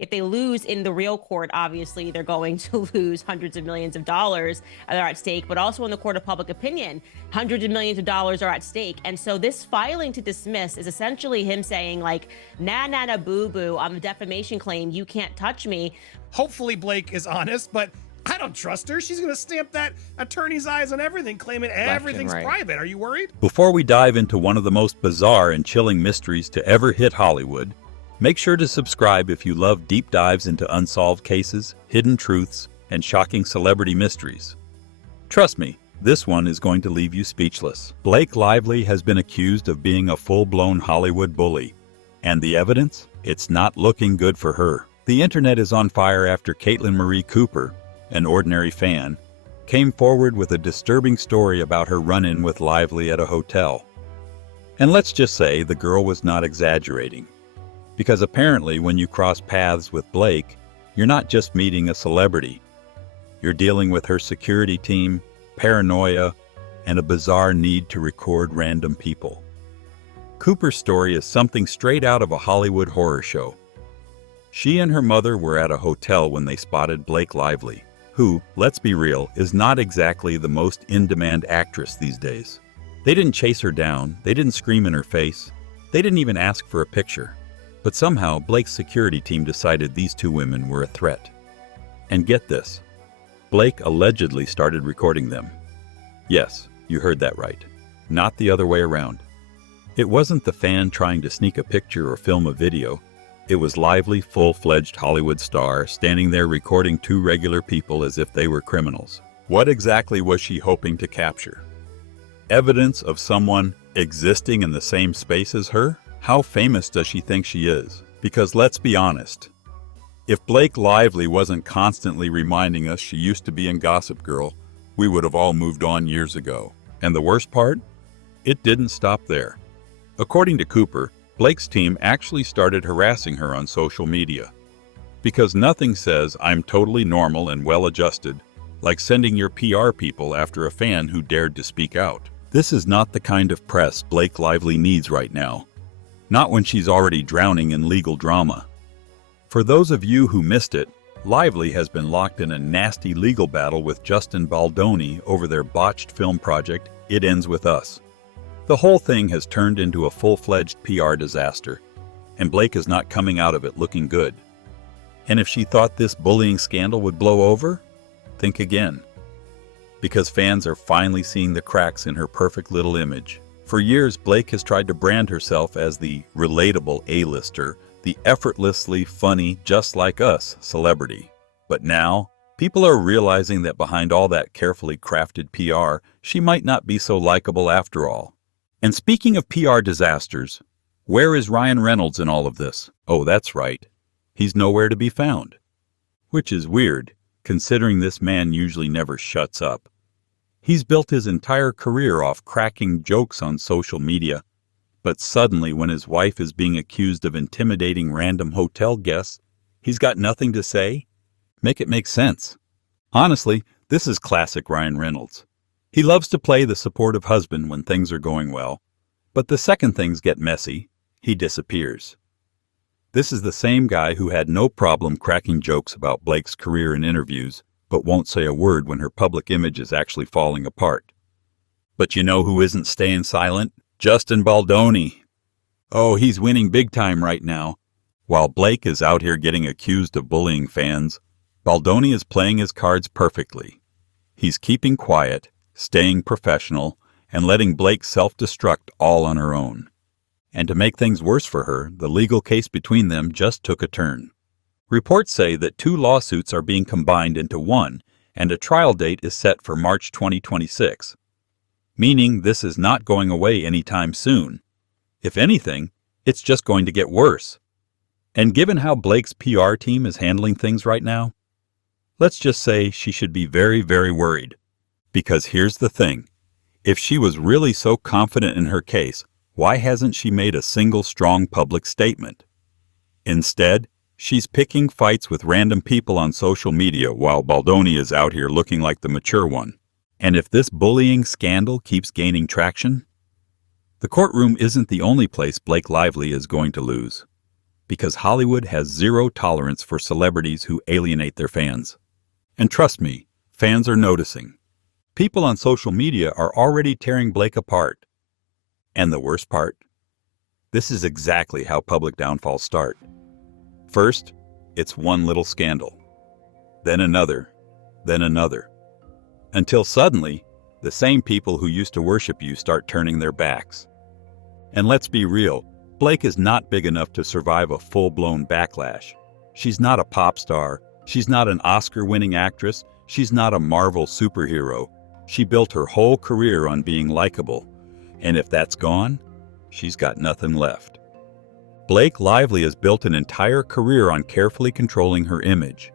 If they lose in the real court, obviously they're going to lose hundreds of millions of dollars that are at stake, but also in the court of public opinion, hundreds of millions of dollars are at stake. And so this filing to dismiss is essentially him saying like, nah, nah, nah, boo boo, on the defamation claim, you can't touch me. Hopefully Blake is honest, but I don't trust her. She's going to stamp that attorney's eyes on everything, claiming everything's private. Are you worried? Before we dive into one of the most bizarre and chilling mysteries to ever hit Hollywood, make sure to subscribe if you love deep dives into unsolved cases, hidden truths, and shocking celebrity mysteries. Trust me, this one is going to leave you speechless. Blake Lively has been accused of being a full-blown Hollywood bully. And the evidence? It's not looking good for her. The internet is on fire after Caitlyn Marie Cooper, an ordinary fan, came forward with a disturbing story about her run-in with Lively at a hotel. And let's just say the girl was not exaggerating. Because apparently when you cross paths with Blake, you're not just meeting a celebrity. You're dealing with her security team, paranoia, and a bizarre need to record random people. Cooper's story is something straight out of a Hollywood horror show. She and her mother were at a hotel when they spotted Blake Lively, who, let's be real, is not exactly the most in-demand actress these days. They didn't chase her down, they didn't scream in her face, they didn't even ask for a picture. But somehow, Blake's security team decided these two women were a threat. And get this, Blake allegedly started recording them. Yes, you heard that right. Not the other way around. It wasn't the fan trying to sneak a picture or film a video. It was Lively, full-fledged Hollywood star standing there recording two regular people as if they were criminals. What exactly was she hoping to capture? Evidence of someone existing in the same space as her? How famous does she think she is? Because let's be honest, if Blake Lively wasn't constantly reminding us she used to be in Gossip Girl, we would have all moved on years ago. And the worst part? It didn't stop there. According to Cooper, Blake's team actually started harassing her on social media. Because nothing says I'm totally normal and well-adjusted, like sending your PR people after a fan who dared to speak out. This is not the kind of press Blake Lively needs right now. Not when she's already drowning in legal drama. For those of you who missed it, Lively has been locked in a nasty legal battle with Justin Baldoni over their botched film project, It Ends With Us. The whole thing has turned into a full-fledged PR disaster, and Blake is not coming out of it looking good. And if she thought this bullying scandal would blow over, think again. Because fans are finally seeing the cracks in her perfect little image. For years, Blake has tried to brand herself as the relatable A-lister, the effortlessly funny, just like us celebrity. But now, people are realizing that behind all that carefully crafted PR, she might not be so likable after all. And speaking of PR disasters, where is Ryan Reynolds in all of this? Oh, that's right. He's nowhere to be found. Which is weird, considering this man usually never shuts up. He's built his entire career off cracking jokes on social media, but suddenly when his wife is being accused of intimidating random hotel guests, he's got nothing to say? Make it make sense. Honestly, this is classic Ryan Reynolds. He loves to play the supportive husband when things are going well, but the second things get messy, he disappears. This is the same guy who had no problem cracking jokes about Blake's career in interviews, but won't say a word when her public image is actually falling apart. But you know who isn't staying silent? Justin Baldoni. Oh, he's winning big time right now. While Blake is out here getting accused of bullying fans, Baldoni is playing his cards perfectly. He's keeping quiet, staying professional, and letting Blake self-destruct all on her own. And to make things worse for her, the legal case between them just took a turn. Reports say that two lawsuits are being combined into one, and a trial date is set for March 2026. Meaning this is not going away anytime soon. If anything, it's just going to get worse. And given how Blake's PR team is handling things right now, let's just say she should be very, very worried. Because here's the thing. If she was really so confident in her case, why hasn't she made a single strong public statement? Instead, she's picking fights with random people on social media while Baldoni is out here looking like the mature one. And if this bullying scandal keeps gaining traction, the courtroom isn't the only place Blake Lively is going to lose. because Hollywood has zero tolerance for celebrities who alienate their fans. And trust me, fans are noticing. People on social media are already tearing Blake apart. And the worst part? This is exactly how public downfalls start. First, it's one little scandal. Then another. Then another. Until suddenly, the same people who used to worship you start turning their backs. And let's be real, Blake is not big enough to survive a full-blown backlash. She's not a pop star. She's not an Oscar-winning actress. She's not a Marvel superhero. She built her whole career on being likable. And if that's gone, she's got nothing left. Blake Lively has built an entire career on carefully controlling her image.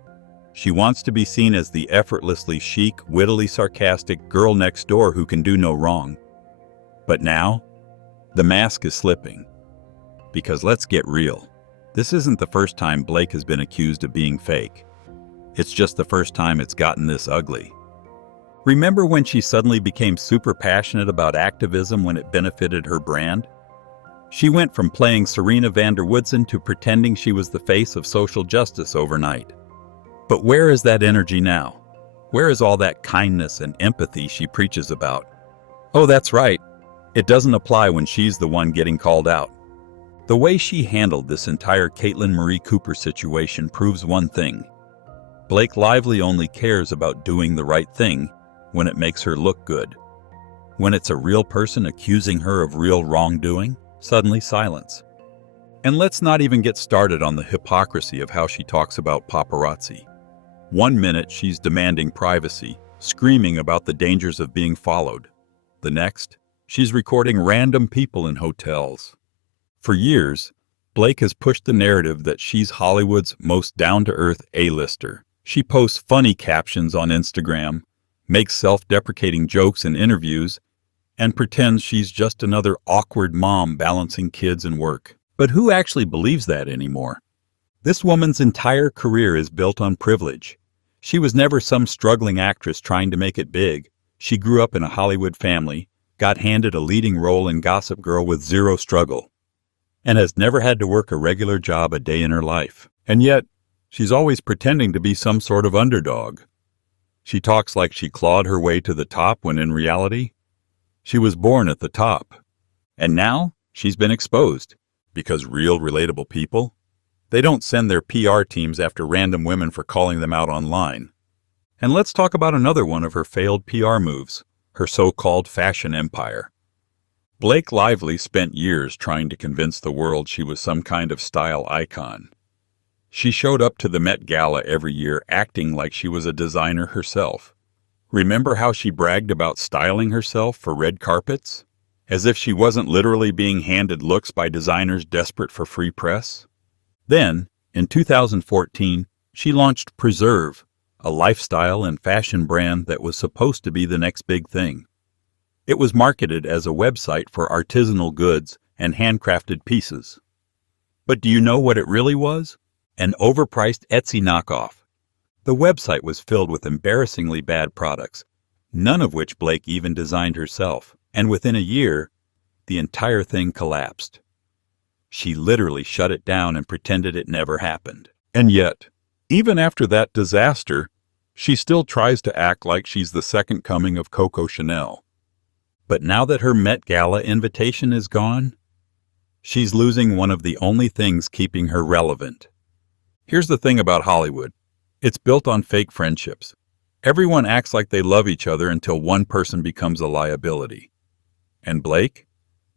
She wants to be seen as the effortlessly chic, wittily sarcastic girl next door who can do no wrong. But now, the mask is slipping. Because let's get real, this isn't the first time Blake has been accused of being fake. It's just the first time it's gotten this ugly. Remember when she suddenly became super passionate about activism when it benefited her brand? She went from playing Serena van der Woodsen to pretending she was the face of social justice overnight. But where is that energy now? Where is all that kindness and empathy she preaches about? Oh, that's right. It doesn't apply when she's the one getting called out. The way she handled this entire Caitlyn Marie Cooper situation proves one thing. Blake Lively only cares about doing the right thing when it makes her look good. When it's a real person accusing her of real wrongdoing, suddenly silence. And let's not even get started on the hypocrisy of how she talks about paparazzi. One minute she's demanding privacy, screaming about the dangers of being followed. The next, she's recording random people in hotels. For years, Blake has pushed the narrative that she's Hollywood's most down-to-earth A-lister. She posts funny captions on Instagram, makes self-deprecating jokes in interviews, and pretends she's just another awkward mom balancing kids and work. But who actually believes that anymore? This woman's entire career is built on privilege. She was never some struggling actress trying to make it big. She grew up in a Hollywood family, got handed a leading role in Gossip Girl with zero struggle, and has never had to work a regular job a day in her life. And yet, she's always pretending to be some sort of underdog. She talks like she clawed her way to the top when in reality, she was born at the top. And now, she's been exposed. Because real, relatable people, they don't send their PR teams after random women for calling them out online. And let's talk about another one of her failed PR moves, her so-called fashion empire. Blake Lively spent years trying to convince the world she was some kind of style icon. She showed up to the Met Gala every year acting like she was a designer herself. Remember how she bragged about styling herself for red carpets? As if she wasn't literally being handed looks by designers desperate for free press? Then, in 2014, she launched Preserve, a lifestyle and fashion brand that was supposed to be the next big thing. It was marketed as a website for artisanal goods and handcrafted pieces. But do you know what it really was? An overpriced Etsy knockoff. The website was filled with embarrassingly bad products, none of which Blake even designed herself. And within a year, the entire thing collapsed. She literally shut it down and pretended it never happened. And yet, even after that disaster, she still tries to act like she's the second coming of Coco Chanel. But now that her Met Gala invitation is gone, she's losing one of the only things keeping her relevant. Here's the thing about Hollywood. It's built on fake friendships. Everyone acts like they love each other until one person becomes a liability. And Blake?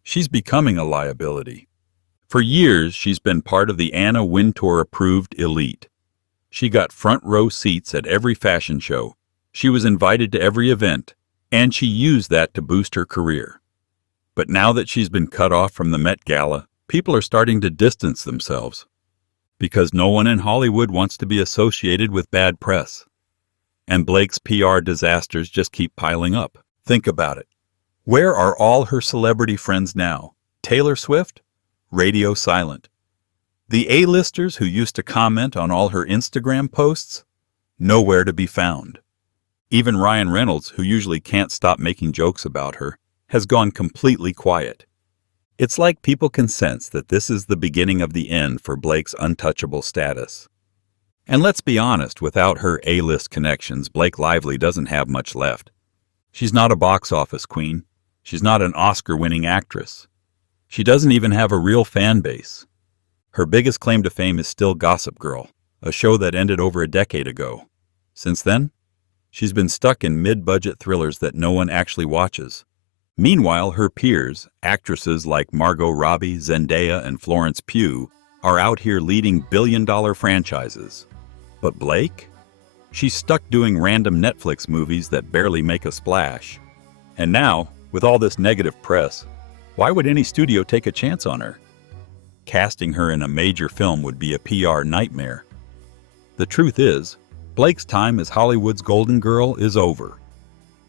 She's becoming a liability. For years, she's been part of the Anna Wintour-approved elite. She got front row seats at every fashion show. She was invited to every event, and she used that to boost her career. But now that she's been cut off from the Met Gala, people are starting to distance themselves. Because no one in Hollywood wants to be associated with bad press. And Blake's PR disasters just keep piling up. Think about it. Where are all her celebrity friends now? Taylor Swift? Radio silent. The A-listers who used to comment on all her Instagram posts? Nowhere to be found. Even Ryan Reynolds, who usually can't stop making jokes about her, has gone completely quiet. It's like people can sense that this is the beginning of the end for Blake's untouchable status. And let's be honest, without her A-list connections, Blake Lively doesn't have much left. She's not a box office queen. She's not an Oscar-winning actress. She doesn't even have a real fan base. Her biggest claim to fame is still Gossip Girl, a show that ended over a decade ago. Since then, she's been stuck in mid-budget thrillers that no one actually watches. Meanwhile, her peers, actresses like Margot Robbie, Zendaya, and Florence Pugh, are out here leading billion-dollar franchises. But Blake? She's stuck doing random Netflix movies that barely make a splash. And now, with all this negative press, why would any studio take a chance on her? Casting her in a major film would be a PR nightmare. The truth is, Blake's time as Hollywood's golden girl is over.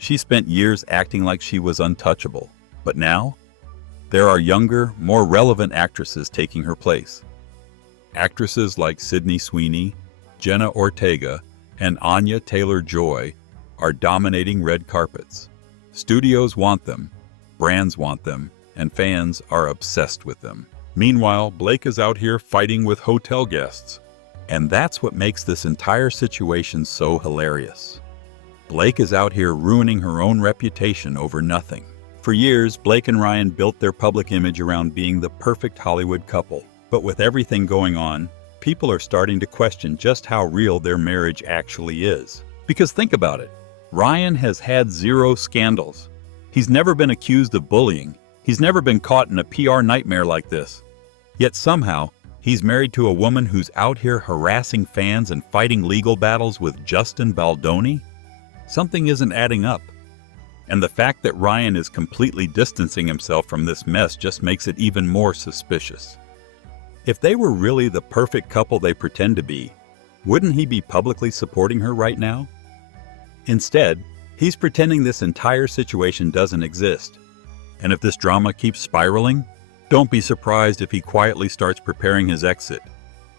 She spent years acting like she was untouchable, but now, there are younger, more relevant actresses taking her place. Actresses like Sydney Sweeney, Jenna Ortega, and Anya Taylor-Joy are dominating red carpets. Studios want them, brands want them, and fans are obsessed with them. Meanwhile, Blake is out here fighting with hotel guests. And that's what makes this entire situation so hilarious. Blake is out here ruining her own reputation over nothing. For years, Blake and Ryan built their public image around being the perfect Hollywood couple. But with everything going on, people are starting to question just how real their marriage actually is. Because think about it, Ryan has had zero scandals. He's never been accused of bullying. He's never been caught in a PR nightmare like this. Yet somehow, he's married to a woman who's out here harassing fans and fighting legal battles with Justin Baldoni? Something isn't adding up. And the fact that Ryan is completely distancing himself from this mess just makes it even more suspicious. If they were really the perfect couple they pretend to be, wouldn't he be publicly supporting her right now? Instead, he's pretending this entire situation doesn't exist. And if this drama keeps spiraling, don't be surprised if he quietly starts preparing his exit.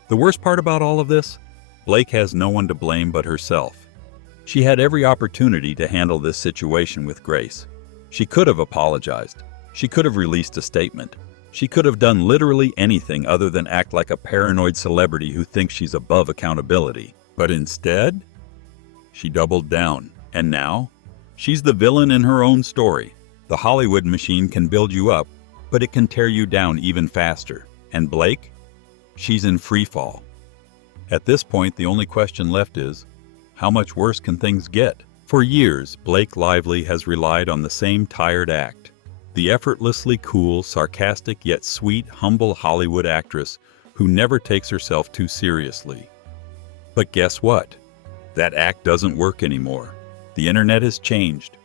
The worst part about all of this? Blake has no one to blame but herself. She had every opportunity to handle this situation with grace. She could have apologized. She could have released a statement. She could have done literally anything other than act like a paranoid celebrity who thinks she's above accountability. But instead, she doubled down. And now, she's the villain in her own story. The Hollywood machine can build you up, but it can tear you down even faster. And Blake? She's in free fall. At this point, the only question left is, how much worse can things get? For years, Blake Lively has relied on the same tired act. The effortlessly cool, sarcastic, yet sweet, humble Hollywood actress who never takes herself too seriously. But guess what? That act doesn't work anymore. The internet has changed.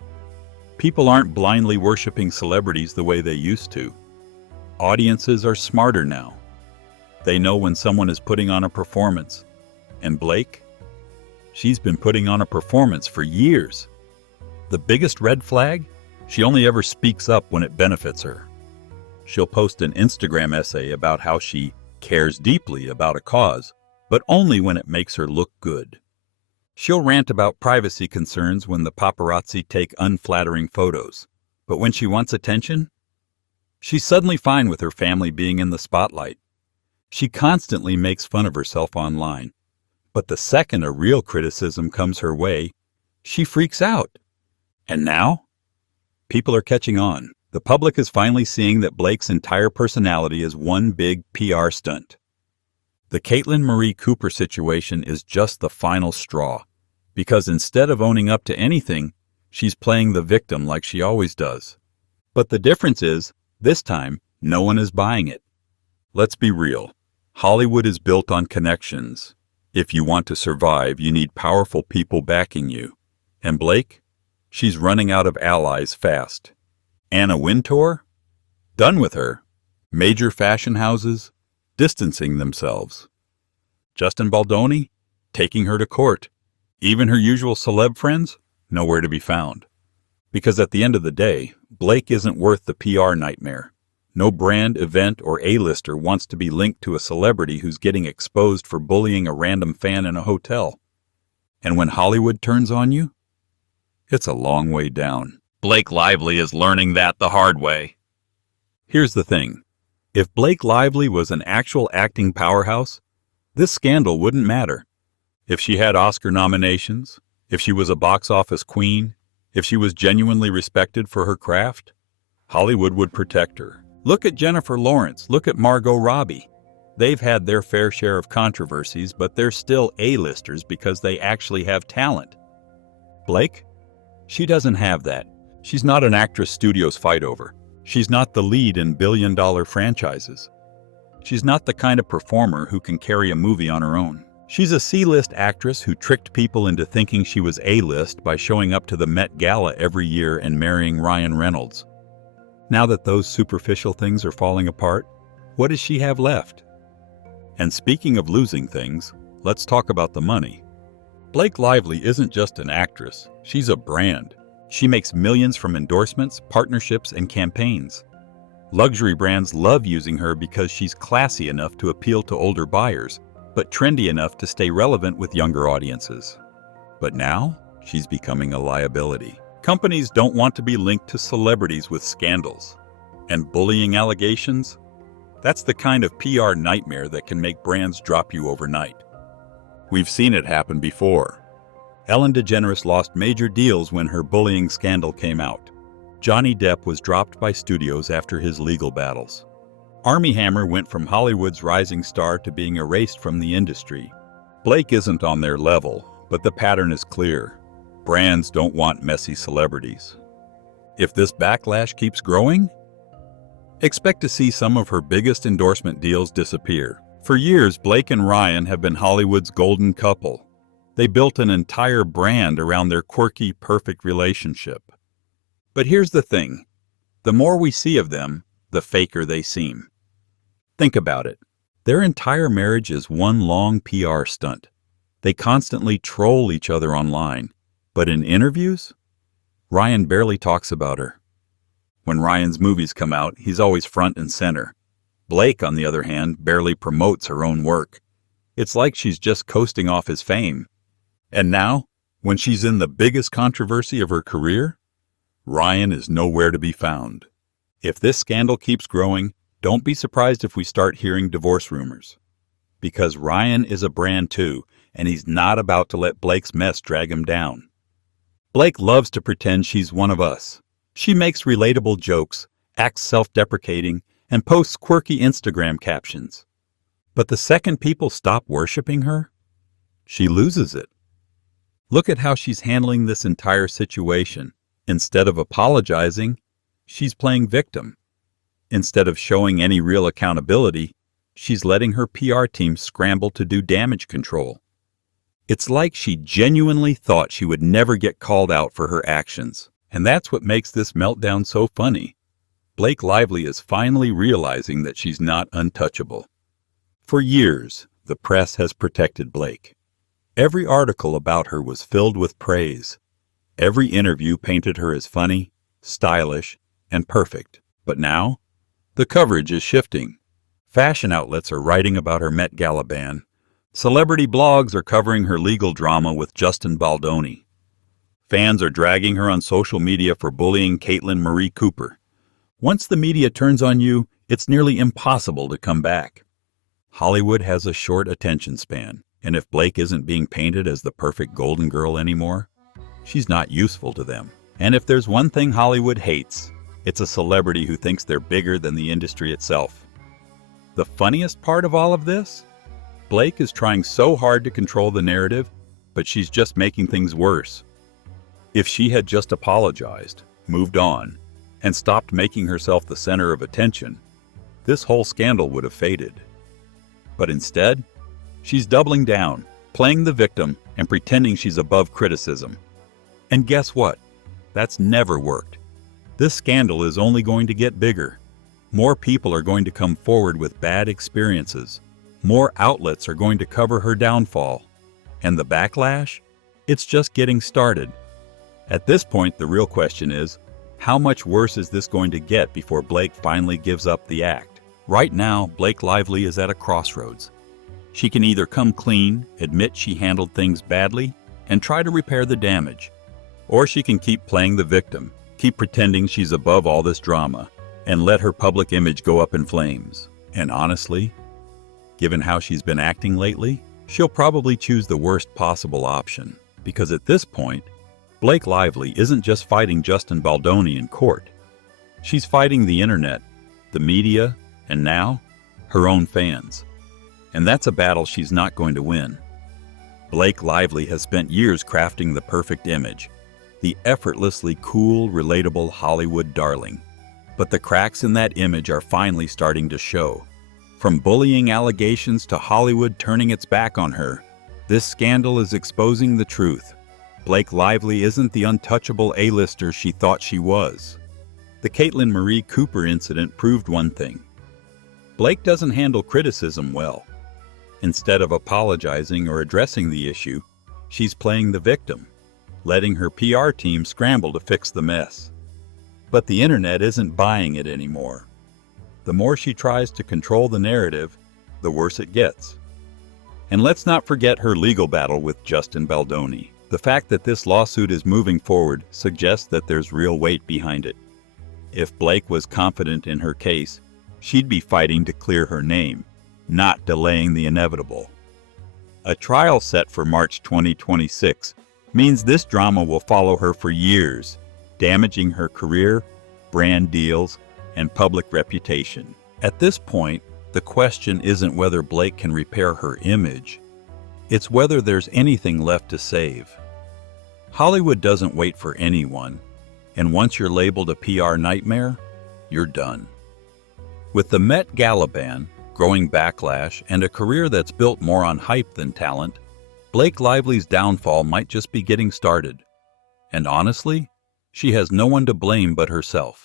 People aren't blindly worshiping celebrities the way they used to. Audiences are smarter now. They know when someone is putting on a performance. And Blake? She's been putting on a performance for years. The biggest red flag? She only ever speaks up when it benefits her. She'll post an Instagram essay about how she cares deeply about a cause, but only when it makes her look good. She'll rant about privacy concerns when the paparazzi take unflattering photos, but when she wants attention, she's suddenly fine with her family being in the spotlight. She constantly makes fun of herself online, but the second a real criticism comes her way, she freaks out. And now, people are catching on. The public is finally seeing that Blake's entire personality is one big PR stunt. The Caitlyn Marie Cooper situation is just the final straw, because instead of owning up to anything, she's playing the victim like she always does. But the difference is, this time, no one is buying it. Let's be real. Hollywood is built on connections. If you want to survive, you need powerful people backing you. And Blake? She's running out of allies fast. Anna Wintour? Done with her. Major fashion houses? Distancing themselves. Justin Baldoni? Taking her to court. Even her usual celeb friends? Nowhere to be found. Because at the end of the day, Blake isn't worth the PR nightmare. No brand, event, or A-lister wants to be linked to a celebrity who's getting exposed for bullying a random fan in a hotel. And when Hollywood turns on you, it's a long way down. Blake Lively is learning that the hard way. Here's the thing. If Blake Lively was an actual acting powerhouse, this scandal wouldn't matter. If she had Oscar nominations, if she was a box office queen, if she was genuinely respected for her craft, Hollywood would protect her. Look at Jennifer Lawrence, look at Margot Robbie. They've had their fair share of controversies, but they're still A-listers because they actually have talent. Blake? She doesn't have that. She's not an actress studios fight over. She's not the lead in billion-dollar franchises. She's not the kind of performer who can carry a movie on her own. She's a C-list actress who tricked people into thinking she was A-list by showing up to the Met Gala every year and marrying Ryan Reynolds. Now that those superficial things are falling apart, what does she have left? And speaking of losing things, let's talk about the money. Blake Lively isn't just an actress, she's a brand. She makes millions from endorsements, partnerships, and campaigns. Luxury brands love using her because she's classy enough to appeal to older buyers, but trendy enough to stay relevant with younger audiences. But now, she's becoming a liability. Companies don't want to be linked to celebrities with scandals. And bullying allegations? That's the kind of PR nightmare that can make brands drop you overnight. We've seen it happen before. Ellen DeGeneres lost major deals when her bullying scandal came out. Johnny Depp was dropped by studios after his legal battles. Armie Hammer went from Hollywood's rising star to being erased from the industry. Blake isn't on their level, but the pattern is clear. Brands don't want messy celebrities. If this backlash keeps growing, expect to see some of her biggest endorsement deals disappear. For years, Blake and Ryan have been Hollywood's golden couple. They built an entire brand around their quirky, perfect relationship. But here's the thing. The more we see of them, the faker they seem. Think about it. Their entire marriage is one long PR stunt. They constantly troll each other online. But in interviews, Ryan barely talks about her. When Ryan's movies come out, he's always front and center. Blake, on the other hand, barely promotes her own work. It's like she's just coasting off his fame. And now, when she's in the biggest controversy of her career, Ryan is nowhere to be found. If this scandal keeps growing, don't be surprised if we start hearing divorce rumors. Because Ryan is a brand too, and he's not about to let Blake's mess drag him down. Blake loves to pretend she's one of us. She makes relatable jokes, acts self-deprecating, and posts quirky Instagram captions. But the second people stop worshiping her, she loses it. Look at how she's handling this entire situation. Instead of apologizing, she's playing victim. Instead of showing any real accountability, she's letting her PR team scramble to do damage control. It's like she genuinely thought she would never get called out for her actions. And that's what makes this meltdown so funny. Blake Lively is finally realizing that she's not untouchable. For years, the press has protected Blake. Every article about her was filled with praise. Every interview painted her as funny, stylish, and perfect. But now, the coverage is shifting. Fashion outlets are writing about her Met Gala ban. Celebrity blogs are covering her legal drama with Justin Baldoni. Fans are dragging her on social media for bullying Caitlyn Marie Cooper. Once the media turns on you, it's nearly impossible to come back. Hollywood has a short attention span, and if Blake isn't being painted as the perfect golden girl anymore, she's not useful to them. And if there's one thing Hollywood hates, it's a celebrity who thinks they're bigger than the industry itself. The funniest part of all of this? Blake is trying so hard to control the narrative, but she's just making things worse. If she had just apologized, moved on, and stopped making herself the center of attention, this whole scandal would have faded. But instead, she's doubling down, playing the victim, and pretending she's above criticism. And guess what? That's never worked. This scandal is only going to get bigger. More people are going to come forward with bad experiences. More outlets are going to cover her downfall. And the backlash? It's just getting started. At this point, the real question is, how much worse is this going to get before Blake finally gives up the act? Right now, Blake Lively is at a crossroads. She can either come clean, admit she handled things badly, and try to repair the damage. Or she can keep playing the victim, keep pretending she's above all this drama, and let her public image go up in flames. And honestly, given how she's been acting lately, she'll probably choose the worst possible option. Because at this point, Blake Lively isn't just fighting Justin Baldoni in court. She's fighting the internet, the media, and now, her own fans. And that's a battle she's not going to win. Blake Lively has spent years crafting the perfect image, the effortlessly cool, relatable Hollywood darling. But the cracks in that image are finally starting to show. From bullying allegations to Hollywood turning its back on her, this scandal is exposing the truth. Blake Lively isn't the untouchable A-lister she thought she was. The Caitlyn Marie Cooper incident proved one thing. Blake doesn't handle criticism well. Instead of apologizing or addressing the issue, she's playing the victim, letting her PR team scramble to fix the mess. But the internet isn't buying it anymore. The more she tries to control the narrative, the worse it gets. And let's not forget her legal battle with Justin Baldoni. The fact that this lawsuit is moving forward suggests that there's real weight behind it. If Blake was confident in her case, she'd be fighting to clear her name, not delaying the inevitable. A trial set for March 2026 means this drama will follow her for years, damaging her career, brand deals, and public reputation. At this point, the question isn't whether Blake can repair her image. It's whether there's anything left to save. Hollywood doesn't wait for anyone, and once you're labeled a PR nightmare, you're done. With the Met Gala ban, growing backlash, and a career that's built more on hype than talent, Blake Lively's downfall might just be getting started. And honestly, she has no one to blame but herself.